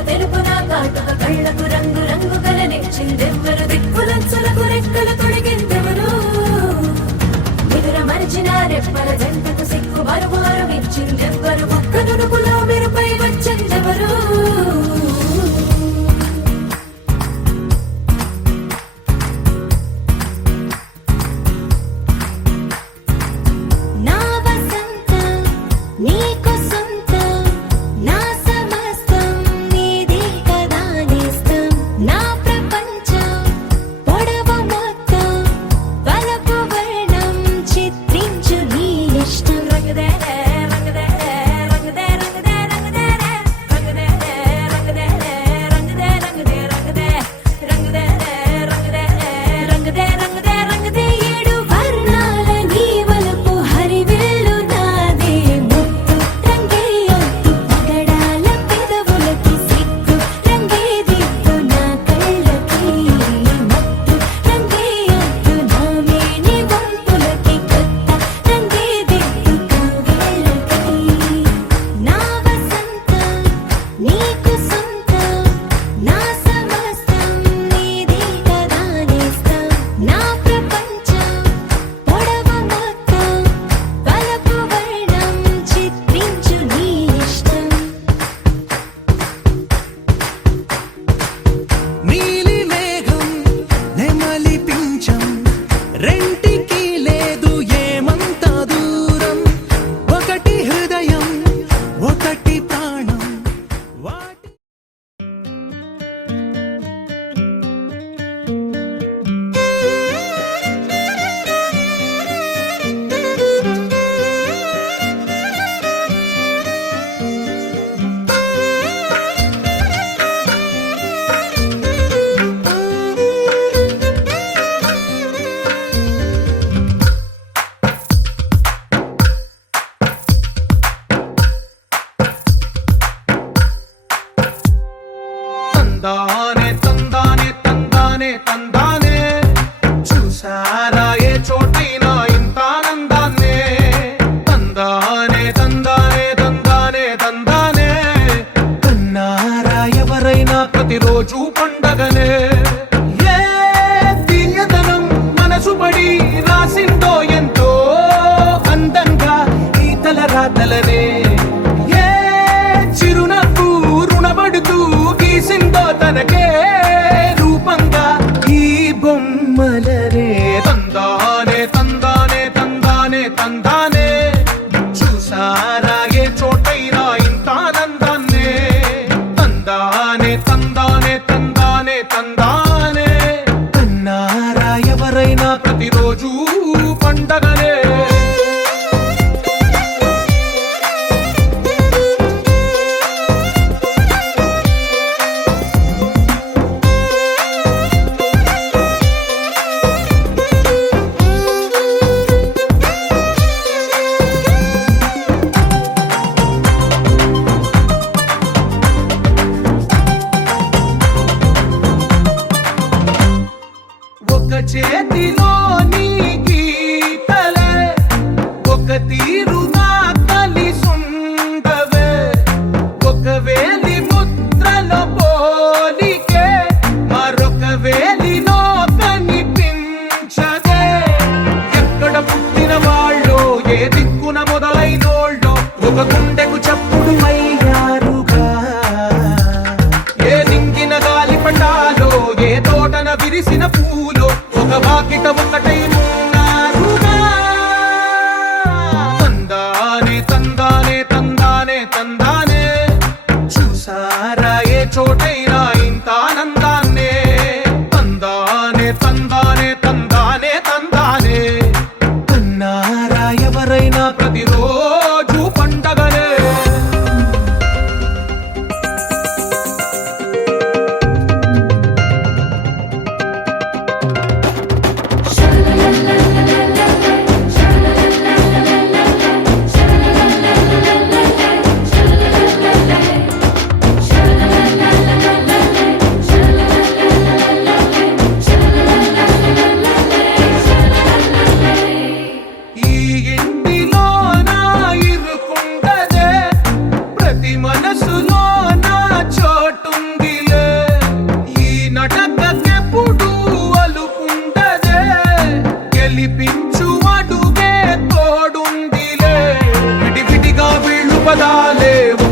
చెంగుకు తెలుపున కాటుక కళ్ళకు రంగు రంగు గలనిచ్చిందెవ్వరు దిక్కులచ్చులకు రెక్కలు తొడిగిందెవరు నిదుర మరిచిన రెప్పల జంటకు సిగ్గు మరుమారు ఇచ్చిందెవ్వరు ఒక్క నునుపులో మెరుపై వచ్చిందెవరు తందానే తందానే తందానే తందానే చూసారా ఏ చోటైనా ఇంత ఆనందాన్నే తందానే తందానే తందానే తందానే కన్నారా ఎవరైనా ప్రతిరోజు పండగనే ఏ తీయదనం మనసు పడి రాసిందో ఎంతో అందంగా ఈ తలరాతలనే తనకే రూపంగా ఈ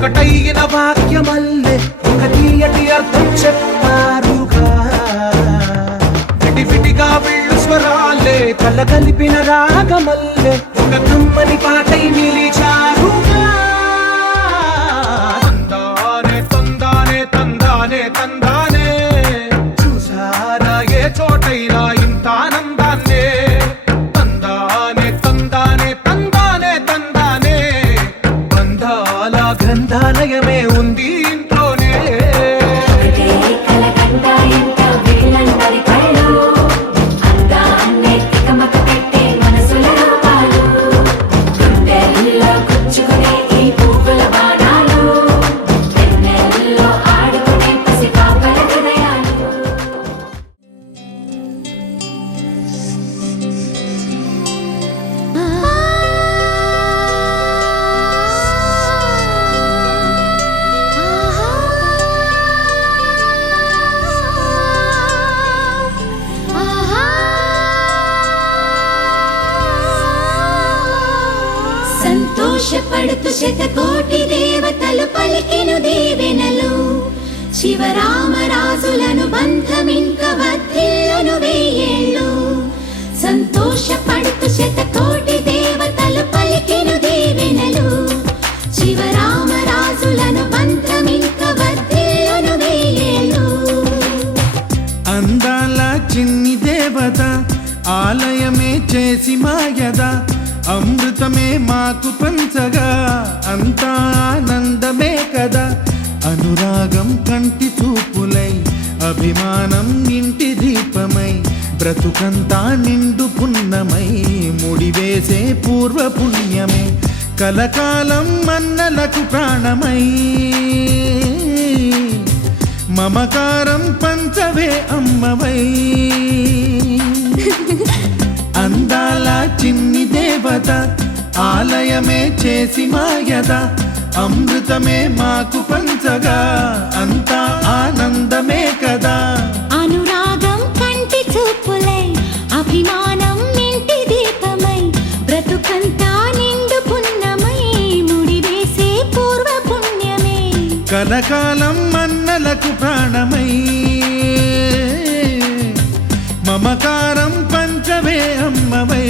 ఒకటైన వాక్యమల్లే ఒక తీయటి అర్థం చెప్పారుగా. విడివిడిగా వీళ్ళు స్వరాలే కలగలిపిన రాగమల్లే ఒక కమ్మని పాటై నిలిచారుగా. తందానే తందానే తందానే తందానే చూసారా ఏ చోటైనా ఇంత ఆనందాన్నే. తందానే తందానే తందానే తందానే బంధాల గ్రంథాలయమే ఉంది ఇంట్లోనే. ఒకటే కలకండ ఎంత వీళ్ళందరి కళ్ళు, అందాన్నే తికమక పెట్టే మనసుల రూపాలు, గుండెల్లో గుచ్చుకునే ఈ పువ్వుల బాణాలు, వెన్నెల్లో ఆడుకునే పసిపాపల హృదయాలు. సంతోషపడుతూ శతకోటి దేవతలు పలికెను దీవెనలు, శివరామరాజులను బంధమింక వర్ధిల్లును వెయ్యేళ్ళు. సంతోషపడుతూ శతకోటి దేవతలు పలికెను దీవెనలు, శివరామరాజులను బంధమింక వర్ధిల్లును వెయ్యేళ్ళు. అందాల చిన్ని దేవత ఆలయమే చేసి మాయద, అమృతమే మాకు పంచగా అంతా ఆనందమే కదా. అనురాగం కంటి చూపులై అభిమానం ఇంటి దీపమై బ్రతుకంతా నిండు పున్నమై ముడివేసే పూర్వ పుణ్యమే కలకాలం మన్నలకు ప్రాణమై. మమకారం పంచవే అమ్మవై. అందాల చిన్ని దేవత ఆలయమే చేసి మాయద, అమృతమే మాకు పంచగా అంతా ఆనందమే కదా. అనురాగం కంటి చూపులై అభిమానం ఇంటి దీపమై బ్రతుకంతా నిండు పున్నమై ముడివేసే పూర్వ పుణ్యమే కలకాలం మన్నలకు ప్రాణమై. మమకారం పంచవే అమ్మవై.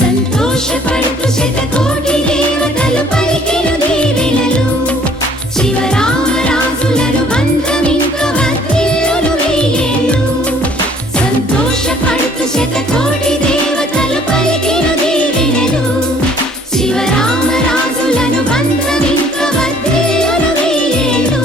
సంతోషపడుతూ శతకోటి దేవతలు పలికెను దీవెనలు, శివరామరాజులను బంధమింక వర్ధిల్లును వెయ్యేళ్ళు. సంతోషపడుతూ శతకోటి దేవతలు పలికెను దీవెనలు, శివరామరాజులను బంధమింక వర్ధిల్లును వెయ్యేళ్ళు.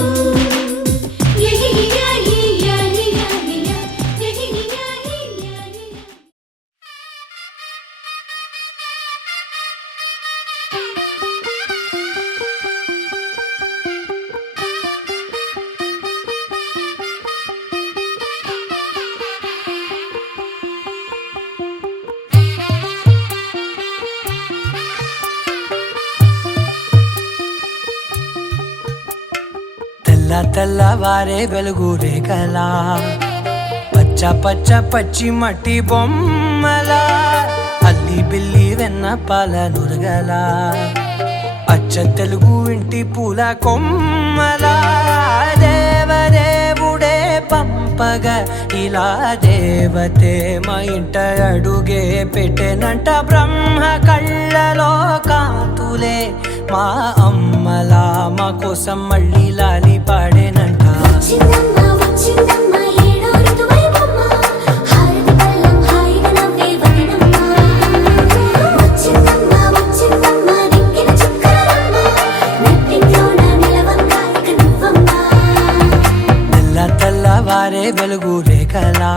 తెల్లవారే వెలుగు రేఖలా, పచ్చ పచ్చ పచ్చి మట్టి బొమ్మలా, అల్లి బిల్లి వెన్న పాల నురగలా, అచ్చ తెలుగు ఇంటి పూల కొమ్మలా. దేవదేవుడే పంపగా ఇలా దేవతే మా ఇంట అడుగే పెట్టెనంట. బ్రహ్మ కళ్ళలో కాంతులే మా అమ్మలా మా కోసం మళ్ళీ లాలి పాడేనంట. వచ్చిందమ్మా వచ్చిందమ్మా ఏడో ఋతువైవమ్మ, హారతి పళ్ళం హాయిగా నవ్వే వదనమ్మ. వచ్చిందమ్మా వచ్చిందమ్మా దిక్కిన చుక్కలమ్మ, నెట్టింట్లోన నిలవంగా ఇక నువ్వమ్మా. తెల్లవారే వెలుగు రేఖలా,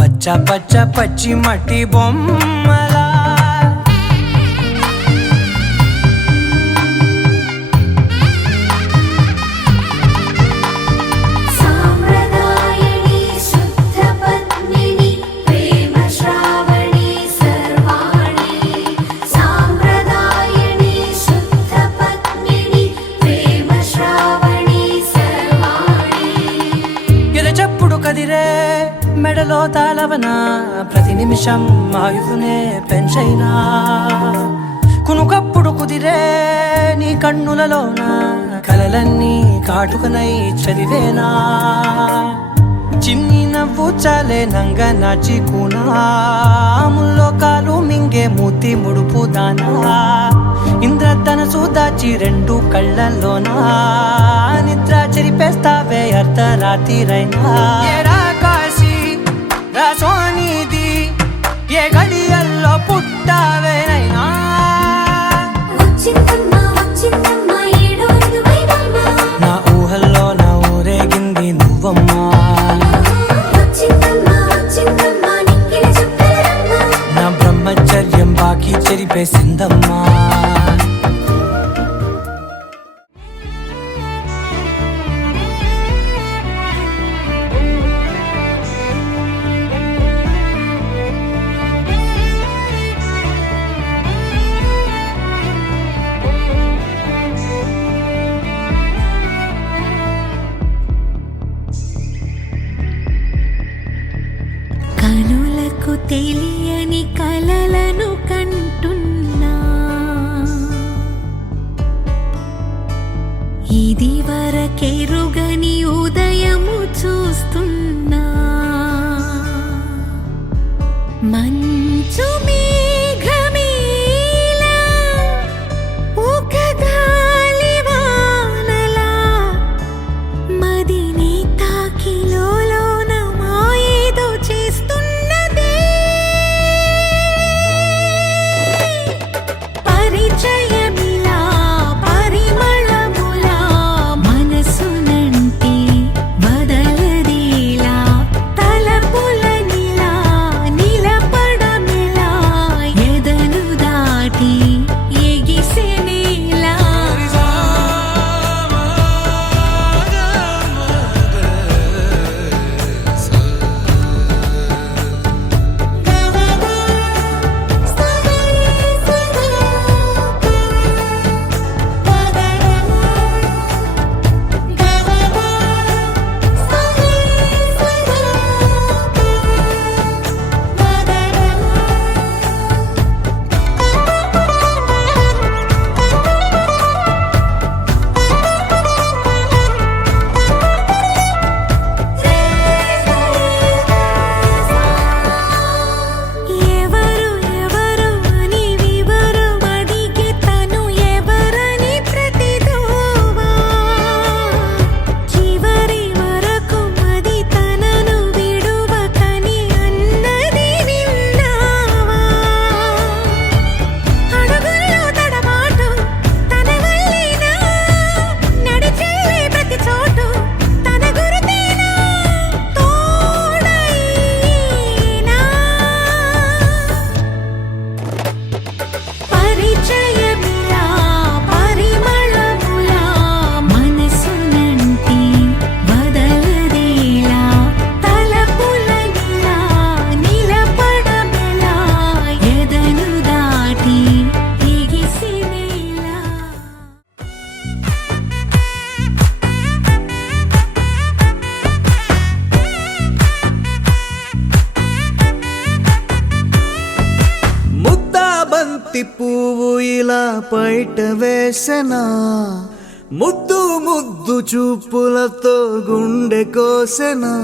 పచ్చ పచ్చ పచ్చి మట్టి బొమ్మలా. సాంప్రదాయని శుద్ధ పద్మిని ప్రేమ శ్రావణి సర్వాణి. సాంప్రదాయని శుద్ధ పద్మిని ప్రేమ శ్రావణి సర్వాణి. ఎరచప్పుడు కదిరే మెడలో తాళవన, ప్రతి నిమిషం ఆయువునే పెంచైనా. కునుకప్పుడు కుదిరే నీ కన్నులలోన కలలన్నీ కాటుకనై చదివేనా చిన్ని నవ్వు చాలే నంగ నాచి కూనాముల్లో కాలు మింగే మూతి ముడుపు దానా ఇంద్రధనసు దాచి రెండు కళ్ళల్లోనా నిద్ర చెరిపేస్తావే అర్ధరాత్రిరైనా ఏరా కాశీ రా సోనిది ఏ గడియల్లో పుట్టావేనైనా వచ్చిందమ్మా వచ్చిందమ్మా ఏడో ఋతువైవమ్మా నా ఊహల్లో నా ఊరేగింది నువ్వమ్మా వచ్చిందమ్మా వచ్చిందమ్మా నిక్కిన చుక్కలమ్మా నా బ్రహ్మచర్యం బాకీ చెరిపేసిందమ్మా కనులకు తెలియని కలలను కంటున్నా ఇది వరకెరుగని ఉదయము చూస్తున్నా మంచు మేఘమేలా ఒక గాలివానలా మదిని తాకిలోన మాయేదో చేస్తున్నదే పరిచయమిలా పరిమళములా మనసునంటే బదలదేలా తలపులనిలా నిలపడమిలా ఎదను దాటి ఎగిసెనేలా ఎవరు ఎవరు అని వివరమడిగే తను ఎవరని ప్రతిదోవా చివరి వరకు మది తనను విడువకని అన్నది విన్నావా అడుగుల్లో తడబాటు తన వల్లేనా నడిచే ప్రతి చోటు తన గురుతేనా తోడైనా పరిచయమిలా పరిమళములా మనసునంటే బదలదేలా తలపులనిలా నిలపడమెలా ఎదను దాటి ఎగిసినేలా ముద్దా బంతి పువ్వు ఇలా బయట వేసెనా ముద్దు ముద్దు చూపులతో గుండె కోసెనా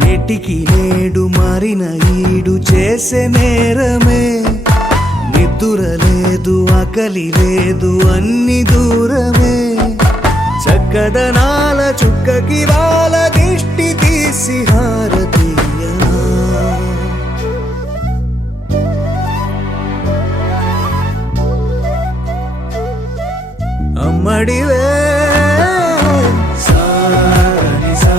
నెటికి నేడు మారిన ఈడు చేసే నేరమే నిద్ర లేదు ఆకలి లేదు అన్ని దూరమే చక్కదనాల చుక్కకి వాళ్ళ దిష్టి తీసి హారతీయనా అమ్మడివే సాగని సా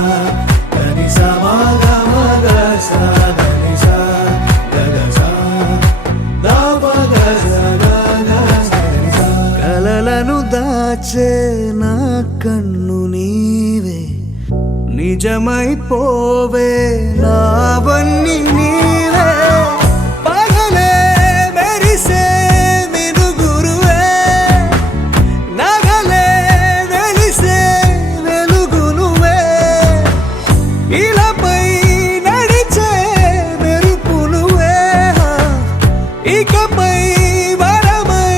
గని సా మగ మగ సా గని సా గగ సా దా పగ సా గగ సని సా. కలలను దాచే నా కన్ను నీవే నిజమైపోవే నావన్నీ నీవే పగలే మెరిసే మినుగురువే నగలే వెలిసే వెలుగు నువ్వే ఇలాపై నడిచే మెరుపు నువ్వే ఇకపై వరమై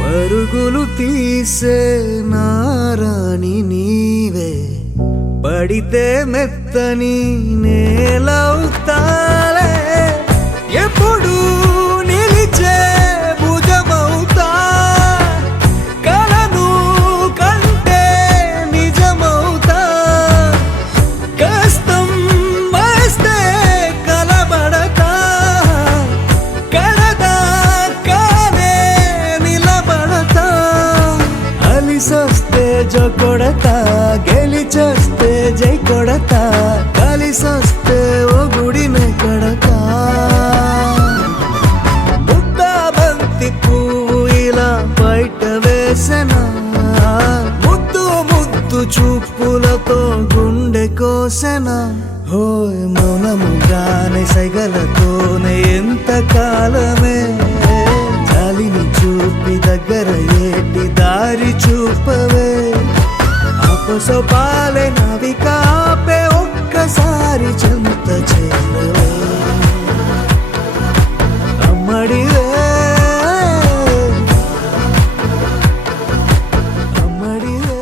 పరుగులు తీసే నారాణి నీవే, పడితే మెత్తని నేలవుతాలే, ఎప్పుడు నిలిచే భుజమవుతా, కలను కంటే నిజమవుతా, కష్టం వస్తే కలబడతా, కడదాకానే నిలబడతా, అలిసొస్తే జో కొడతా, గెలిచొస్తే జై కొడతా, కలిసొస్తే ఓ గుడినే కడతా. ముద్దా బంతి పువ్వు ఇలా బయట వేసెనా, ముద్దు ముద్దు చూపులతో గుండె కోసెనా, హోయ్ మౌనముగానే సైగలతోనే ఎంత కాలమే, గాలిని చూపి దగ్గర ఏటి దారి చూపవే, అపసోపాలే నవికాపే ఒక్కసారి చెంత చేరవే, అమ్మడివే అమ్మడివే.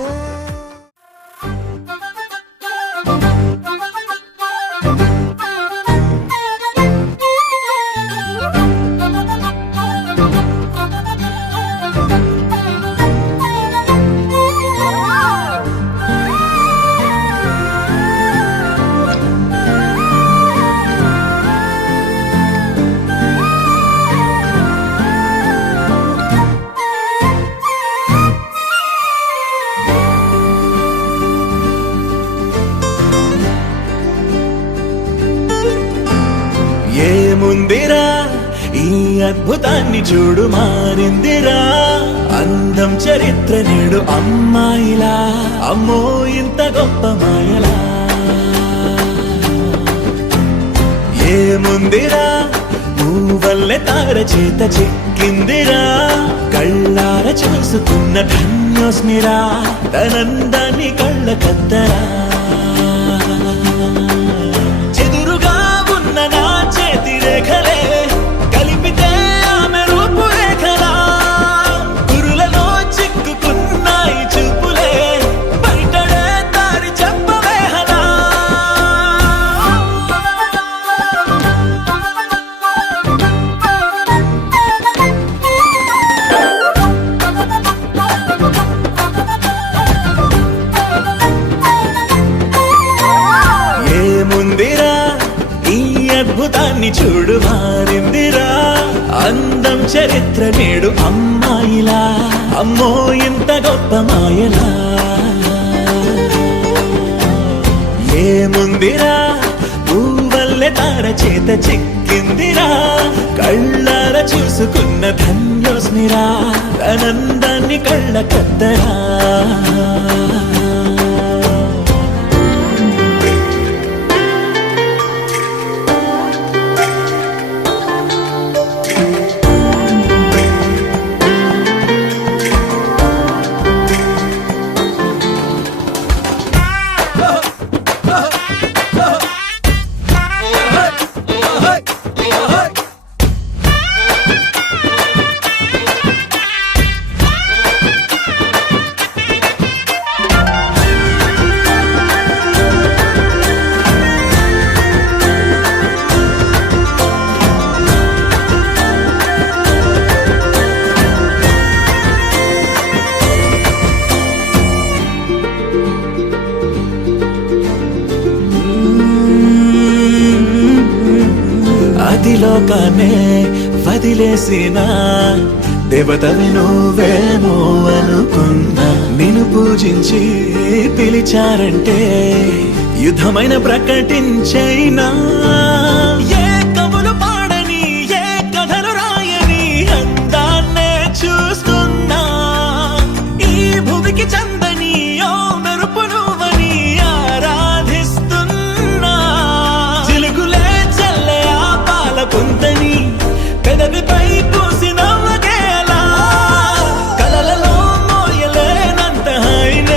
ఏముందిరా ఈ అద్భుతాన్ని చూడు, మారిందిరా అందం చరిత్ర నేడు అమ్మాయిలా, అమ్మో ఇంత గొప్ప మాయలా. ఏముందిరా నువ్వల్లే తార చేత చిక్కిందిరా, కళ్ళార చూసుకున్న ధన్యోస్మిరా, తనందాన్ని కళ్ళ కద్దరా, చెదురుగా ఉన్న నా చేతి రేఖలే కలిపితే ఆమె రూపురేఖలా, గురులలో చిక్కుకున్నాయి చూపులే, బయటడే దారి చెప్పవేహనా. ఏముందిరా ఈ అద్భుతాన్ని చూడు, మారిందిరా అందం చరిత్ర నేడు అమ్మాయిలా, అమ్మో ఇంత గొప్ప మాయలా. ఏముందిరా నువ్వల్లే తార చేత చిక్కిందిరా, కళ్ళార చూసుకున్న ధన్యోస్మిరా, తనందాన్ని కళ్ళ కద్దరా. లోకాన్నే వదిలేసిన దేవతవి నువ్వేమో అనుకున్నా, నిన్ను పూజించి పిలిచారంటే యుద్ధమైన ప్రకటించైనా. ఏ కవులు పాడని ఏ కథలు రాయని అందాన్నే చూస్తున్నా, ఈ భూమికి చందని ఓ మెరుపు నువ్వని ఆరాధిస్తున్నా. చిలుకులే చల్లే ఆ పాల పుంతని పెదవిపై పూసి నవ్వకేలా, కలలలో మోయలేనంత హాయినే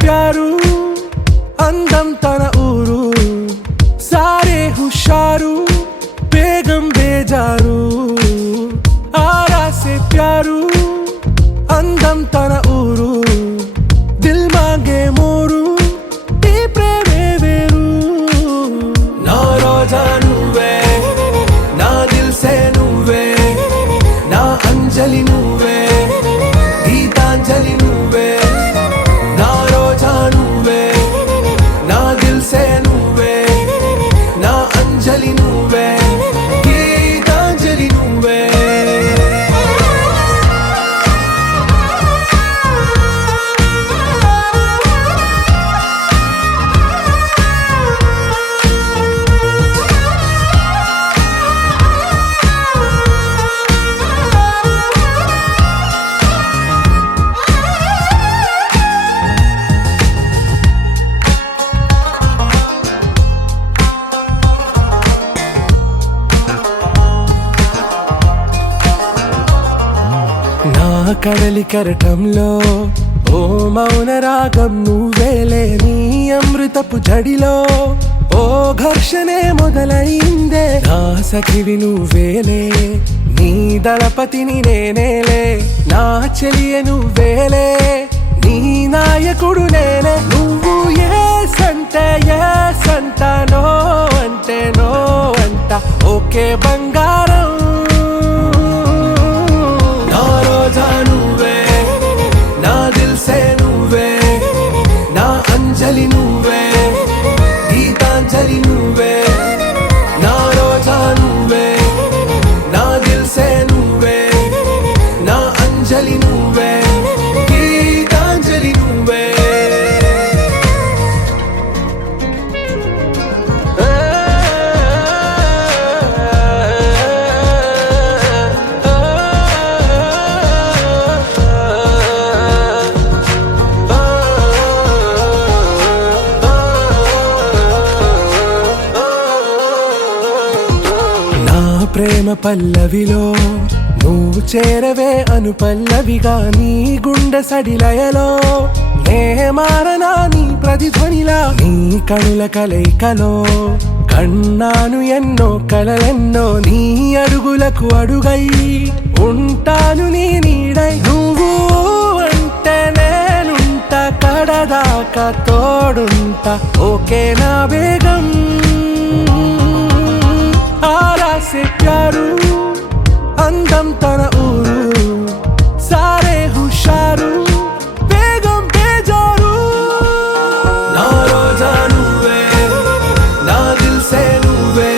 ప్యారు అందం తన ఊరు సారే హుషారు బేగం బేజారు ఆరా సే ప్యారు అందం తన ఊరు దిల్ మాంగే మోరు ఈ ప్రేమే వేరు నా రోజా నువ్వే నా దిల్ సే నువ్వే నా అంజలి నువ్వే గీతాంజలి నువ్వే నా రోజా నువ్వే నా దిల్ సే నువ్వే నా అంజలి నువ్వే గీతాంజలి నువ్వే నా కడలి కరటంలో ఓ మౌన రాగం నువ్వేలే నీ అమృతపు జడిలో ఓ ఘర్షణే మొదలైందే నా సఖివి నువ్వేలే నీ దళపతిని నేనేలే నా చెలియ నువ్వేలే నీ నాయకుడు నేనే నువ్వు ఏ సంట నో అంటే నో అంట ఓకే బంగారం నా రోజా నువ్వే నా దిల్ సే నువ్వే నా అంజలి నువ్వే గీతాంజలి నువ్వే నా రోజా నువ్వే నా దిల్ సే నువ్వే నా అంజలి నువ్వే గీతాంజలి నువ్వే నా ప్రేమ పల్లవిలో నువ్వు చేరవే అను పల్లవిగా నీ గుండె సడిలయలో నే మారనా నీ ప్రతిధ్వనిలా నీ కనుల కలయికలో కన్నాను ఎన్నో కలలెన్నో నీ అడుగులకు అడుగై ఉంటాను నీ నీడై నువ్వు అంటే నేనుంట కడదాకా తోడుంట ఓకే నా బేగం ఆరా సే ప్యారు అందం తన ఊరు సారే హుషారు బేగం బేజారు నా రోజా నువ్వే నా దిల్ సే నువ్వే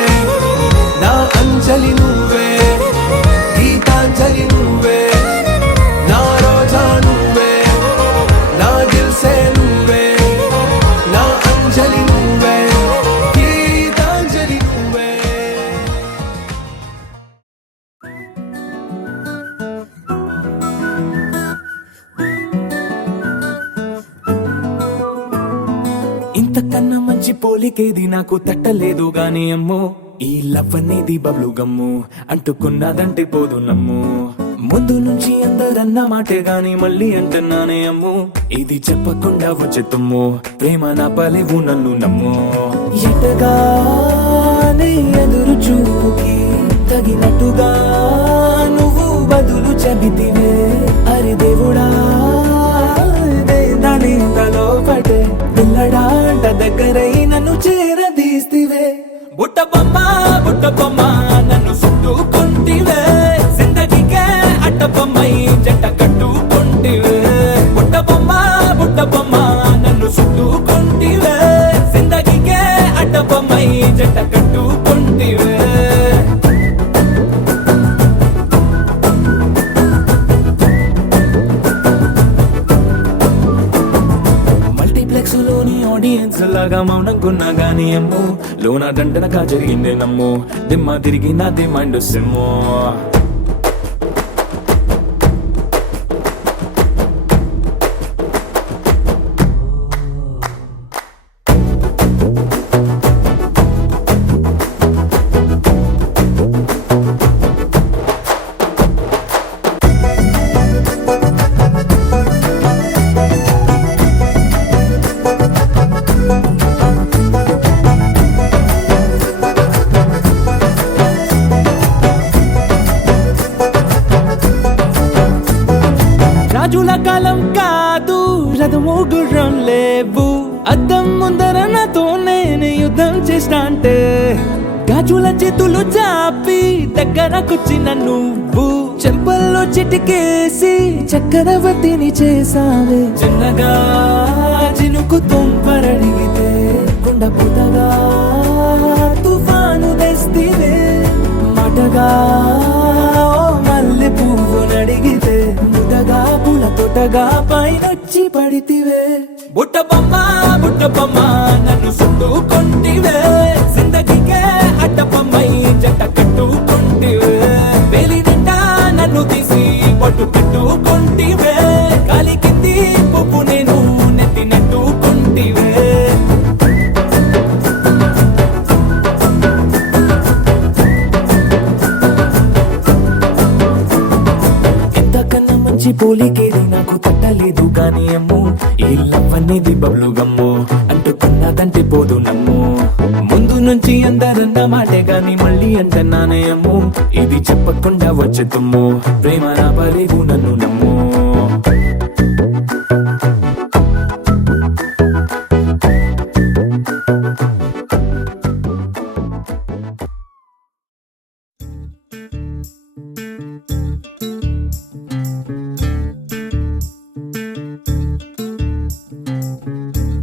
నా అంజలి నువ్వే గీతాంజలి నువ్వే నా రోజా నువ్వే నా దిల్ సే నువ్వే నా అంజలి నువ్వే గీతాంజలి నువ్వే ఇంతకన్నా మంచి పోలికేది నాకు తట్టలేదు గాని అమ్మో ఈ లవ్ అనేది బబ్లు గమ్ము అంటుకున్నదంటే పోదు నమ్ము ముందు నుంచి అందరన్న మాటే గాని మళ్ళీ అంటున్నానే అమ్ము ఇది చెప్పకుండా వచ్చే తుమ్ము ప్రేమ నా పలేవు నన్ను నమ్ము ఎటగానే ఎదురు చూకి తగినట్టుగా నువ్వు బదులు చెబితివే అరే దేవుడా దాని తలో పడే పిల్లడాంట దగ్గరై నన్ను చేరదీస్తివే బుట్ట బొమ్మ నన్ను చుట్టుకుంటివే జిందగీకే అట్ట బొమ్మై జంట కట్టుకుంటివే బుట్ట బొమ్మ నన్ను చుట్టుకుంటివే జిందగీకే అట్ట బొమ్మై జంట కట్టుకుంటివే ఆడియన్స్ లాగా మౌనంకున్నా గానీ అమ్ము లోన దండనగా జరిగిందే నమ్ము దిమ్మ తిరిగి నాదే మైండ్ సిమ్ము అద్దం ముందర నాతో నేను యుద్ధం చేస్తా అంటే గాజుల చేతులు చాపి దగ్గరకొచ్చిన నువ్వు చెంపల్లో చిటికేసి చక్రవర్తిని చేసావే చిన్నగా చినుకు తుంపరడిగితే కుండ పుటగా తుఫాను తెస్తివే మాటగా ఓ మల్లె పువ్వు నడిగితే ముదగా పూల తోటగా పైనొచ్చి పడితివే బుట్ట బొమ్మ నన్ను చుట్టుకొంటివే జిందగీకే అడ్డపమ్మై జంట కట్టుకొంటివే వేలి నిండా నన్ను తీసి పట్టు పెట్టుకొంటివే గాలి కింది పువ్వు నేను నెత్తినట్టుకొంటివే ఎంతకన్నా మంచి పోలికేది నాకు తట్టలేదు కానీ అమ్ము ఈ లవ్ అనేది బబ్లు గమ్ము అంటుకున్నదంటే పోదు నమ్ము ముందు నుంచి అందరన్న మాటే గాని మళ్ళీ అంటున్నానే అమ్ము ఇది చెప్పకుండా వచ్చే తుమ్ము ప్రేమ నా పలేవు నన్ను నమ్ము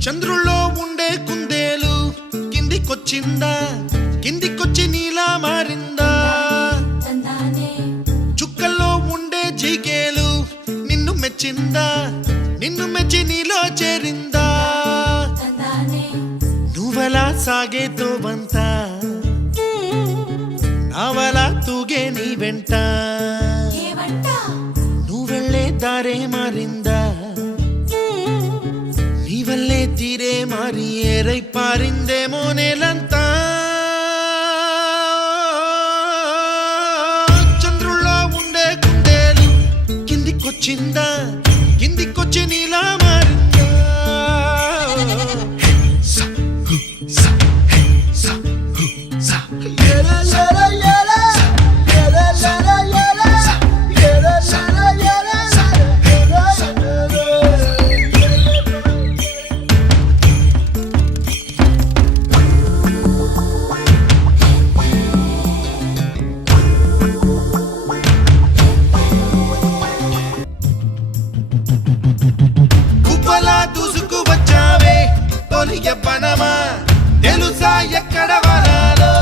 చంద్రుల్లో ఉండే కుందేలు కిందికొచ్చిందా కిందికొచ్చి నీలా మారిందా చుక్కల్లో ఉండే జీకేలు నిన్ను మెచ్చిందా నిన్ను మెచ్చి నీలో చేరిందా నువ్వలా సాగేతో బంత నావలా తూగే నీ వెంట నువ్వెళ్ళే దారే మారిందా నీవల్లే తీరే మారి ఏరై పారిందేమో నేలంతా చంద్రుల్లో ఉండే కుందేలు కిందికొచ్చిందా కిందికొచ్చి నీలా మారిందా సా, హు, సా, హే, సా, హు, సా. కుప్పలా దూసుకు వచ్చావే తొలి యవ్వనమా తెలుసా ఎక్కడ వరాలో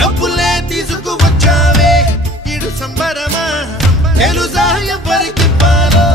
డబ్బులే తీసుకు వచ్చావే ఇడు సంబరమా తెలుసా ఎవరికి పాలో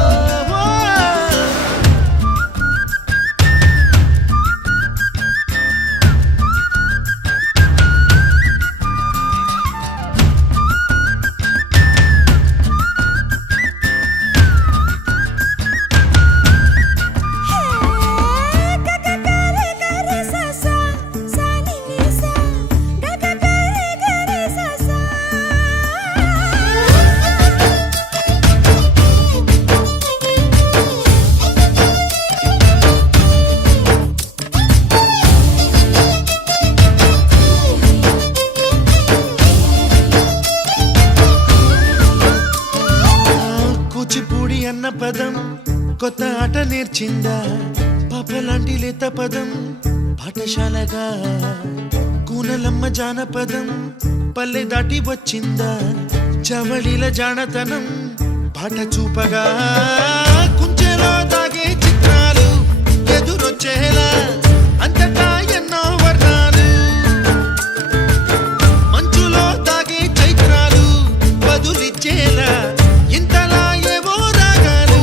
కూచిపూడి అన్న పదం కొత్త ఆట నేర్చిందా పాపలాంటి లేత పదం పాఠశాలగా కూనలమ్మ జానపదం పల్లె దాటి వచ్చిందా చవళిల జానతనం పాట చూపగా కుంచెలో దాగే చిత్రాలు ఎదురొచ్చేలా అంతటా ఎన్నో వర్ణాలు మంచులో దాగే చైత్రాలు బదులిచ్చేలా ఇంతలా ఏవో రాగాలు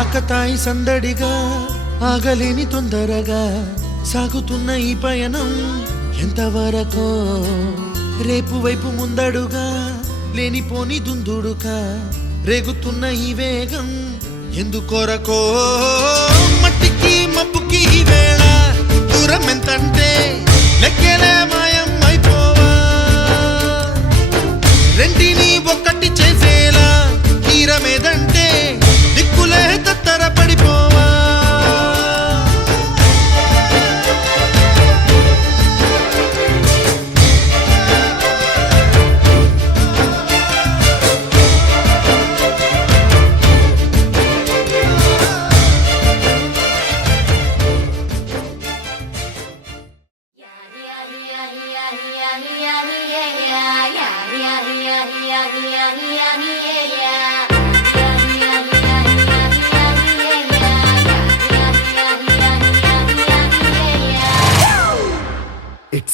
ఆకతాయి సందడిగా ఆగలేని తొందరగా సాగుతున్న ఈ పయనం ఎంతవరకో రేపు వైపు ముందడుగా లేనిపోని దుందుడుగా రేగుతున్న ఈ వేగం ఎందుకొరకో మట్టికి మబ్బుకి ఈ వేళ దూరం ఎంతంటే లెక్కలే మాయం అయిపోవా రెంటిని ఒక్కటి చేసేలా తీరమేదంటే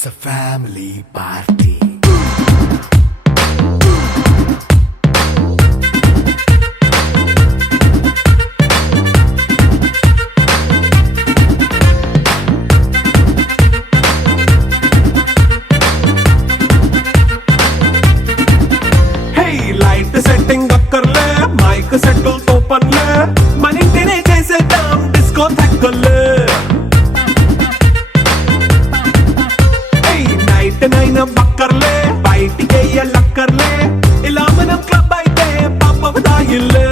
It's a family party. Light setting అక్కర్లే మైక్ సెట్టులతో పనులే మన ఇంటినే చేసేద్దాం డిస్కో తగ్గలే నైట్ నైన్ బక్కర్లే బయటికి వెయ్యలక్కర్లే ఇలా మనం క్లబ్ అయితే పాప దాయిల్లే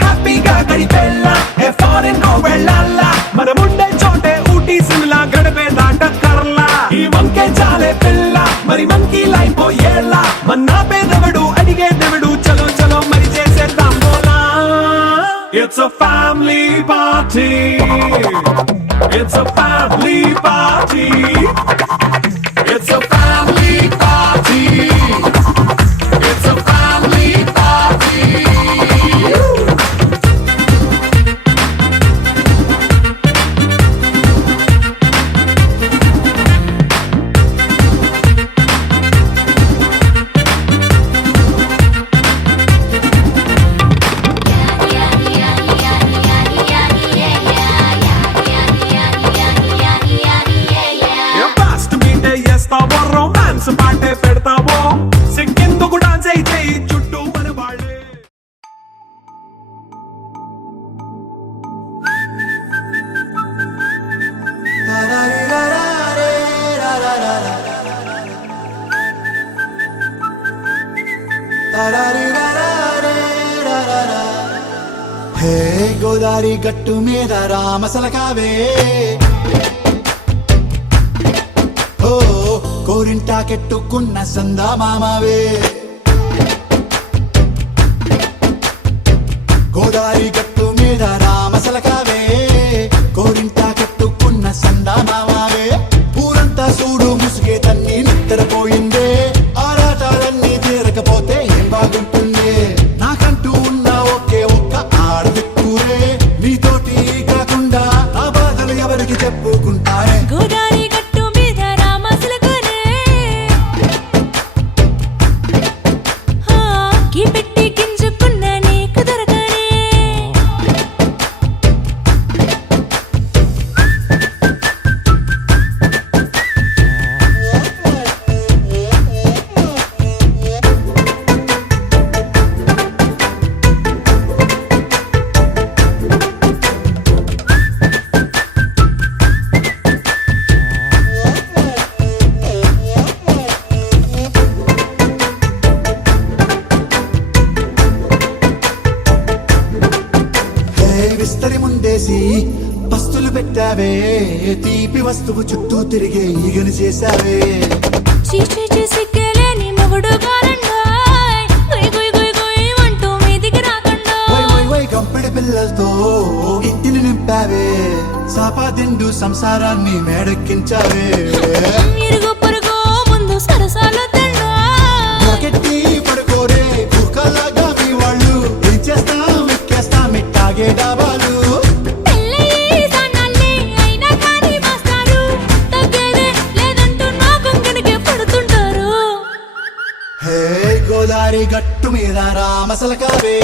హ్యాపీగా గడిపెళ్ళ ఏ ఫారెన్ కో వెళ్ళాల మనం ఉండే చోటే ఊటీ సిమ్లా గడిపే దాటక్కర్లా ఈ వంకే చాలే పిల్ల మరి మంకీ లైపోయేళ్ళ మన్నా పేదవడు అడిగేదెవడు చలో చలో మరి చేసేద్దాం బోలా it's a family party it's a family party it's a family party it's a family party romance పాటే పెడతావో సిగ్గెందుకు డాన్స్ అయి చేయి చుట్టూ మన వాళ్ళే హే గోదారి గట్టు మీద రామసలకావే ఓ కోరింటా కెట్టుకున్న సందా మామావే గోదారి గట్టు మీద రామసలకావే కోరింటా కెట్టుకున్న సందా మామావే ఊరంతా చూడు ముసుగే తన్ని నిద్రపోయిందే ఆరాటాలన్నీ తీరకపోతే ఏం బాగుంటుంది నాకంటూ ఉన్న ఒకే ఒక్క ఆడదిక్కురే నీతోటి కాకుండా నా బాధలు ఎవరికి చెప్పుకుంటారే గోదారి గట్టు మీద రామసలకనే కీ పెట్టి గింజుకున్న నీకు దొరకనే విస్తరి ముందేసి పస్తులు పెట్టావే తీపి వస్తువు చుట్టూ తిరిగే ఈగను చేశావే చీచీ చేసి కేలేని మొగుడు గారండాయ్ గుయ్ గుయ్ గుయ్ గుయ్ అంటూ మీదికి రాకుండా వై వై వై కంపెడి పిల్లలతో ఇంటిని నింపావే సాపాదిండు సంసారాన్ని మేడెక్కించావే ఇరుగు పొరుగు ముందు సరసాలు తిన్నా మొరకెట్టి పడుకోరే కుక్కలాగా మీ వాళ్ళు ఏం చేస్తాం ఎక్కేస్తాం ఇట్టాగే డాబాలు పెళ్ళయి సన్నాల్ని అయినా కానీ మాస్తారు తగ్గేదే లేదంటూ నా కొంగడికే పడుతుంటారు హే గోదారి గట్టు మీద రామసలకావే